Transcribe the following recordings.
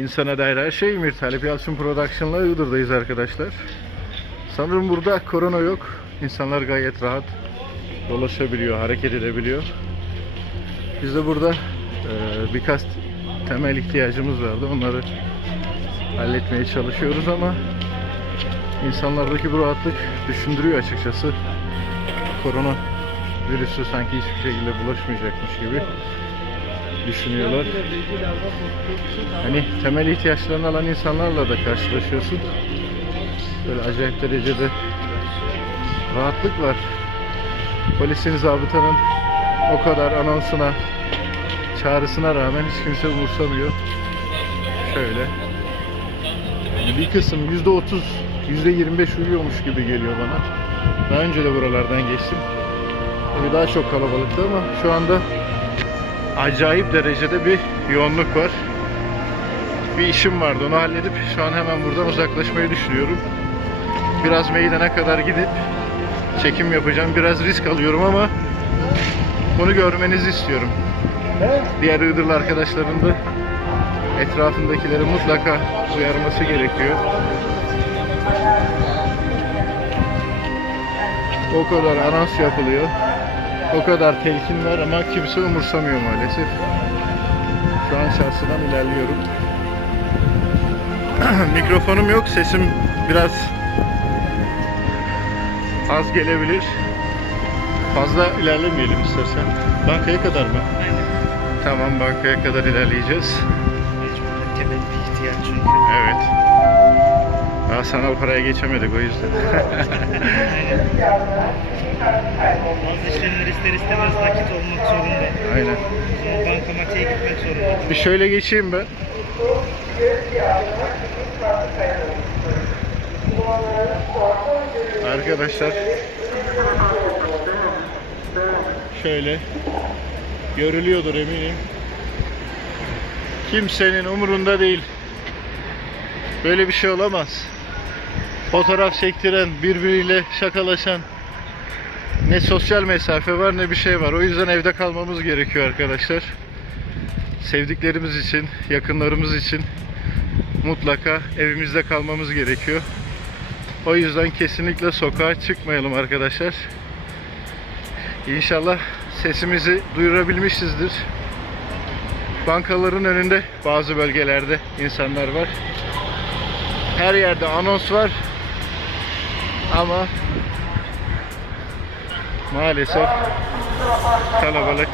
İnsana dair her şey Mir Talip Yalçın Production'la Iğdır'dayız arkadaşlar. Sanırım burada korona yok. İnsanlar gayet rahat dolaşabiliyor, hareket edebiliyor. Biz de burada e, birkaç temel ihtiyacımız vardı. Onları halletmeye çalışıyoruz ama insanlardaki bu rahatlık düşündürüyor açıkçası. Korona virüsü sanki hiçbir şekilde bulaşmayacakmış gibi düşünüyorlar. Hani temel ihtiyaçlarını alan insanlarla da karşılaşıyorsun. Böyle acayip derecede rahatlık var. Polisin, zabıtanın o kadar anonsuna, çağrısına rağmen hiç kimse umursamıyor. Şöyle. Bir kısım yüzde otuz, yüzde yirmi beş uyuyormuş gibi geliyor bana. Daha önce de buralardan geçtim. Tabii daha çok kalabalıktı ama şu anda acayip derecede bir yoğunluk var. Bir işim vardı onu halledip şu an hemen buradan uzaklaşmayı düşünüyorum. Biraz meydana kadar gidip çekim yapacağım. Biraz risk alıyorum ama bunu görmenizi istiyorum. Diğer Iğdırlı arkadaşların da etrafındakileri mutlaka uyarması gerekiyor. O kadar anons yapılıyor. O kadar telkin var ama kimse umursamıyor maalesef. Şu an şahsından ilerliyorum. Mikrofonum yok. Sesim biraz az gelebilir. Fazla ilerlemeyelim istersen. Bankaya kadar mı? Tamam bankaya kadar ilerleyeceğiz. Mecburen temel bir ihtiyaç çünkü. Evet. Daha sanal paraya geçemedik o yüzden. Bazı işlemler ister istemez nakit olmak zorunda. Aynen. Sonra bankamatiğe gitmek zorunda. Bir şöyle geçeyim ben. Arkadaşlar şöyle görülüyordur eminim. Kimsenin umurunda değil. Böyle bir şey olamaz. Fotoğraf çektiren, birbiriyle şakalaşan ne sosyal mesafe var ne bir şey var. O yüzden evde kalmamız gerekiyor arkadaşlar sevdiklerimiz için, yakınlarımız için mutlaka evimizde kalmamız gerekiyor. O yüzden kesinlikle sokağa çıkmayalım arkadaşlar. İnşallah sesimizi duyurabilmişizdir. Bankaların önünde bazı bölgelerde insanlar var. Her yerde anons var. Ama maalesef kalabalık.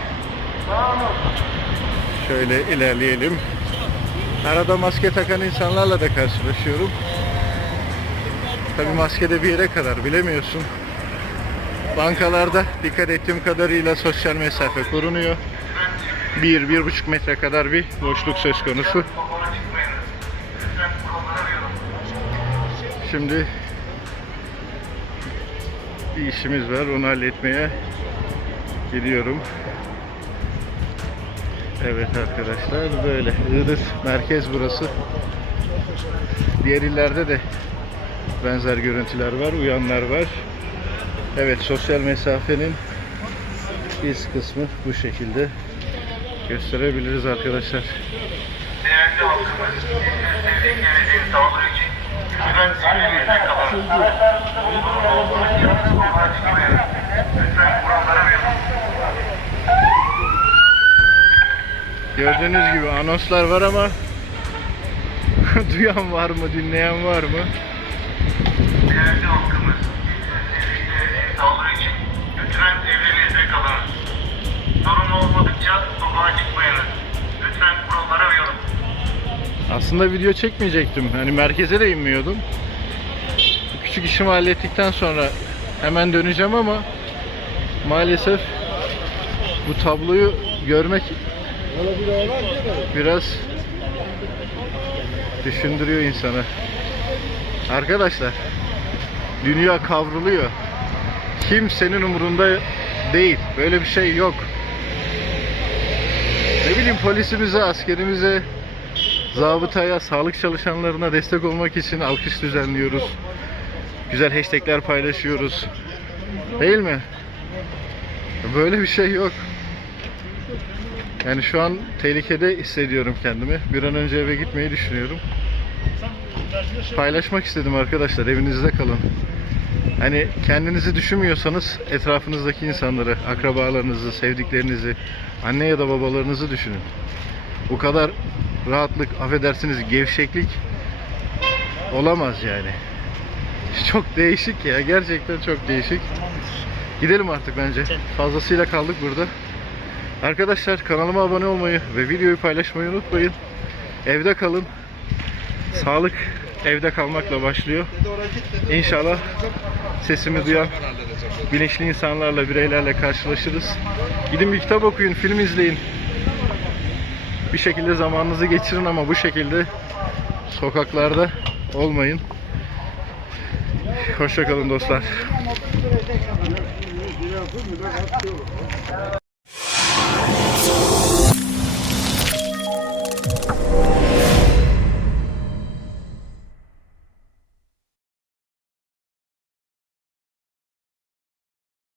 Şöyle ilerleyelim. Arada maske takan insanlarla da karşılaşıyorum. Tabi maske de bir yere kadar bilemiyorsun. Bankalarda dikkat ettiğim kadarıyla sosyal mesafe korunuyor. 1-1,5 metre kadar bir boşluk söz konusu. Şimdi bir işimiz var. Onu halletmeye gidiyorum. Evet arkadaşlar böyle. Iğdır merkez burası. Diğer illerde de benzer görüntüler var, uyanlar var. Evet sosyal mesafenin iz kısmı bu şekilde gösterebiliriz arkadaşlar. Değerli halkımız, sevdiklerimizin sağlığı için lütfen kalın. Lütfen kurallara. Gördüğünüz gibi anonslar var ama duyan var mı, dinleyen var mı? Değerli halkımız, sağlığı için lütfen Aslında video çekmeyecektim. Hani merkeze de inmiyordum. Küçük işimi hallettikten sonra hemen döneceğim ama maalesef bu tabloyu görmek biraz düşündürüyor insanı. Arkadaşlar dünya kavruluyor. Kimsenin umurunda değil. Böyle bir şey yok. Ne bileyim polisimize, askerimize, zabıtaya, sağlık çalışanlarına destek olmak için alkış düzenliyoruz. Güzel hashtagler paylaşıyoruz. Değil mi? Böyle bir şey yok. Yani şu an tehlikede hissediyorum kendimi. Bir an önce eve gitmeyi düşünüyorum. Paylaşmak istedim arkadaşlar. Evinizde kalın. Hani kendinizi düşünmüyorsanız etrafınızdaki insanları, akrabalarınızı, sevdiklerinizi, anne ya da babalarınızı düşünün. Bu kadar rahatlık, affedersiniz gevşeklik olamaz yani. Çok değişik ya. Gerçekten çok değişik. Gidelim artık bence. Fazlasıyla kaldık burada. Arkadaşlar kanalıma abone olmayı ve videoyu paylaşmayı unutmayın. Evde kalın. Sağlık evde kalmakla başlıyor. İnşallah sesimi duyan bilinçli insanlarla, bireylerle karşılaşırız. Gidin bir kitap okuyun, film izleyin. Bir şekilde zamanınızı geçirin ama bu şekilde sokaklarda olmayın. Hoşçakalın dostlar.